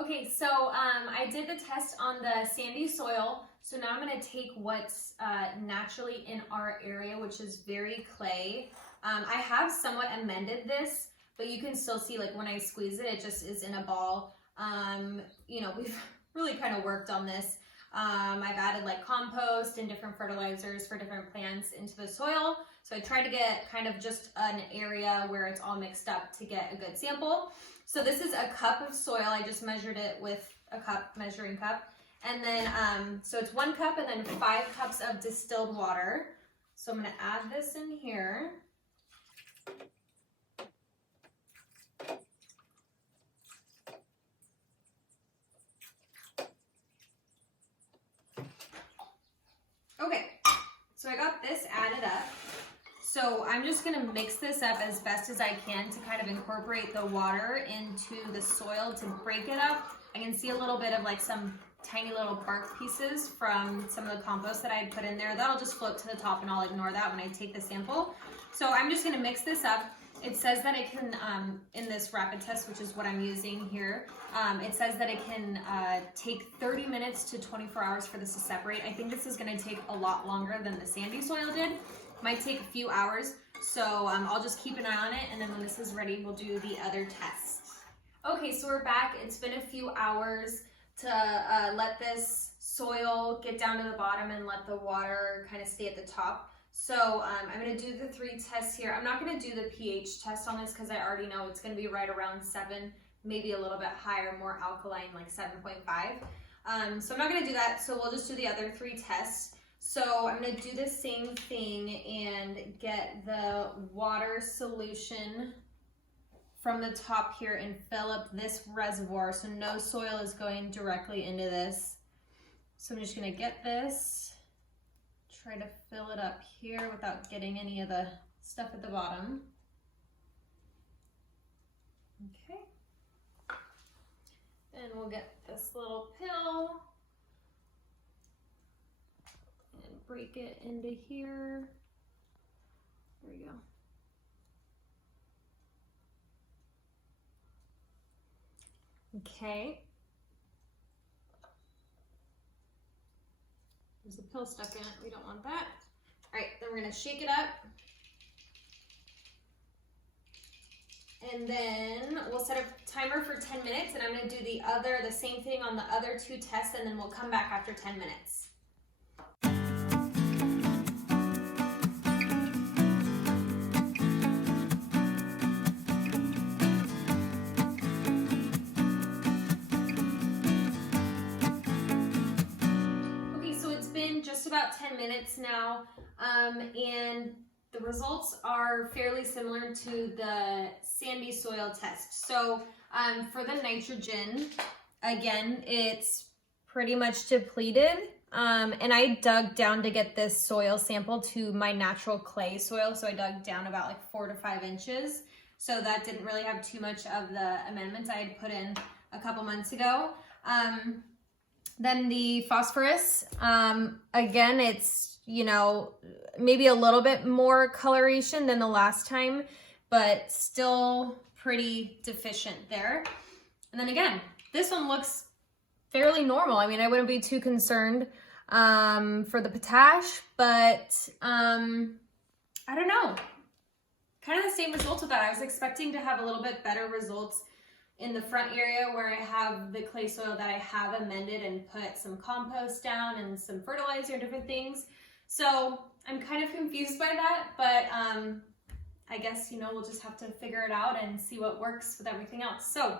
Okay, so I did the test on the sandy soil. So now I'm going to take what's naturally in our area, which is very clay. I have somewhat amended this, but you can still see, like, when I squeeze it, it just is in a ball. You know, we've really kind of worked on this. I've added like compost and different fertilizers for different plants into the soil. So I try to get kind of just an area where it's all mixed up to get a good sample. So this is a cup of soil. I just measured it with a measuring cup. And then, so it's 1 cup and then 5 cups of distilled water. So I'm gonna add this in here. Okay, so I got this added up. So I'm just gonna mix this up as best as I can to kind of incorporate the water into the soil to break it up. I can see a little bit of like some tiny little bark pieces from some of the compost that I had put in there. That'll just float to the top and I'll ignore that when I take the sample. So I'm just gonna mix this up. It says that it can, in this RapiTest, which is what I'm using here, it says that it can take 30 minutes to 24 hours for this to separate. I think this is gonna take a lot longer than the sandy soil did. Might take a few hours, so I'll just keep an eye on it, and then when this is ready, we'll do the other tests. Okay, so we're back. It's been a few hours to let this soil get down to the bottom and let the water kind of stay at the top. So I'm going to do the 3 tests here. I'm not going to do the pH test on this because I already know it's going to be right around 7, maybe a little bit higher, more alkaline, like 7.5. So I'm not going to do that, so we'll just do the other 3 tests. So I'm going to do the same thing and get the water solution from the top here and fill up this reservoir. So no soil is going directly into this. So I'm just going to get this, try to fill it up here without getting any of the stuff at the bottom. Okay. Then we'll get this little pill. Break it into here. There we go. Okay. There's a pill stuck in it. We don't want that. All right, then we're gonna shake it up. And then we'll set a timer for 10 minutes, and I'm gonna do the same thing on the other 2 tests, and then we'll come back after 10 minutes. Just about 10 minutes now, and the results are fairly similar to the sandy soil test. So for the nitrogen, again, it's pretty much depleted, and I dug down to get this soil sample to my natural clay soil, so I dug down about like 4 to 5 inches, so that didn't really have too much of the amendments I had put in a couple months ago. Then the phosphorus, again, it's, you know, maybe a little bit more coloration than the last time, but still pretty deficient there. And then again, this one looks fairly normal. I mean, I wouldn't be too concerned for the potash, but I don't know. Kind of the same results with that. I was expecting to have a little bit better results in the front area where I have the clay soil that I have amended and put some compost down and some fertilizer and different things. So I'm kind of confused by that, but I guess, you know, we'll just have to figure it out and see what works with everything else. So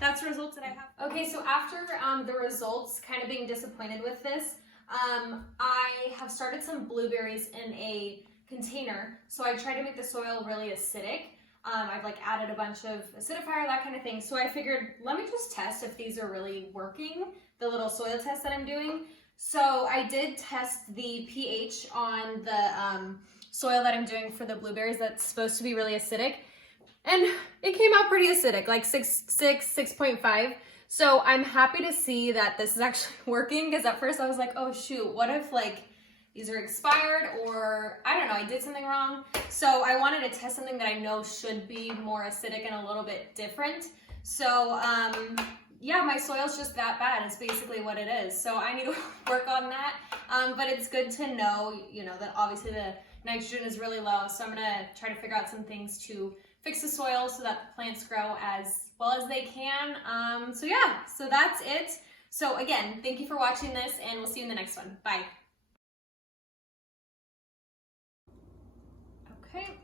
that's the results that I have. Okay, so after the results, kind of being disappointed with this, I have started some blueberries in a container. So I tried to make the soil really acidic. I've like added a bunch of acidifier, that kind of thing. So I figured, let me just test if these are really working, the little soil test that I'm doing. So I did test the pH on the soil that I'm doing for the blueberries that's supposed to be really acidic. And it came out pretty acidic, like 6.5. So I'm happy to see that this is actually working, because at first I was like, oh shoot, what if like these are expired, or I don't know, I did something wrong. So I wanted to test something that I know should be more acidic and a little bit different. So yeah, my soil's just that bad. It's basically what it is. So I need to work on that. But it's good to know, you know, that obviously the nitrogen is really low. So I'm gonna try to figure out some things to fix the soil so that the plants grow as well as they can. So yeah, so that's it. So again, thank you for watching this, and we'll see you in the next one. Bye. Okay.